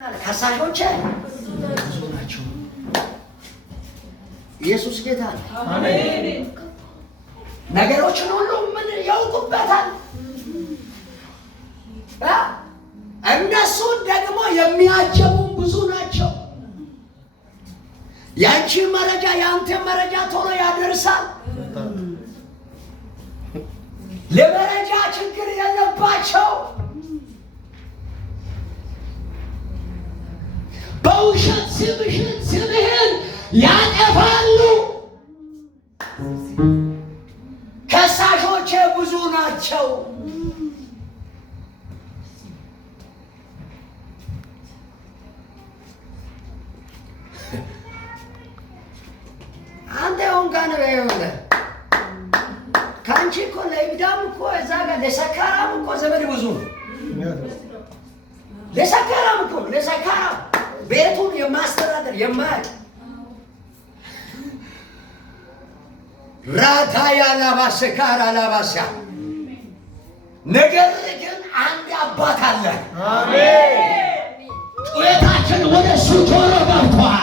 ከሳሾቼ ብዙ ናቸው። ኢየሱስ ጌታ ነው። አሜን። ነገሮችን ሁሉ ምን ያውቁበታል? እነሱ ደግሞ የሚያጀቡ ብዙ ናቸው። ያንቺ መረጃ ያንተ መረጃ ቶሎ ያደርሳል። ለመረጃ ችግር የለባቸው። በውሸት ስምህን ያጠፋሉ። ከሳሾቼ ብዙ ናቸው። አንተ ሆንካን በይሆነ ካንቺ እኮ ለኢብዳም እኮ እዛ ጋር ለሰካራም እኮ ዘመድ ብዙ ነው። ለሰካራም እኮ ለሰካራም ቤቱን የማስተዳደር የማያውቅ ራታ ያላባሰ ካራ ላባሳ ነገር ግን አንድ አባት አለ። አሜን። ጩኸታችን ወደ እሱ ጆሮ ገብቷል።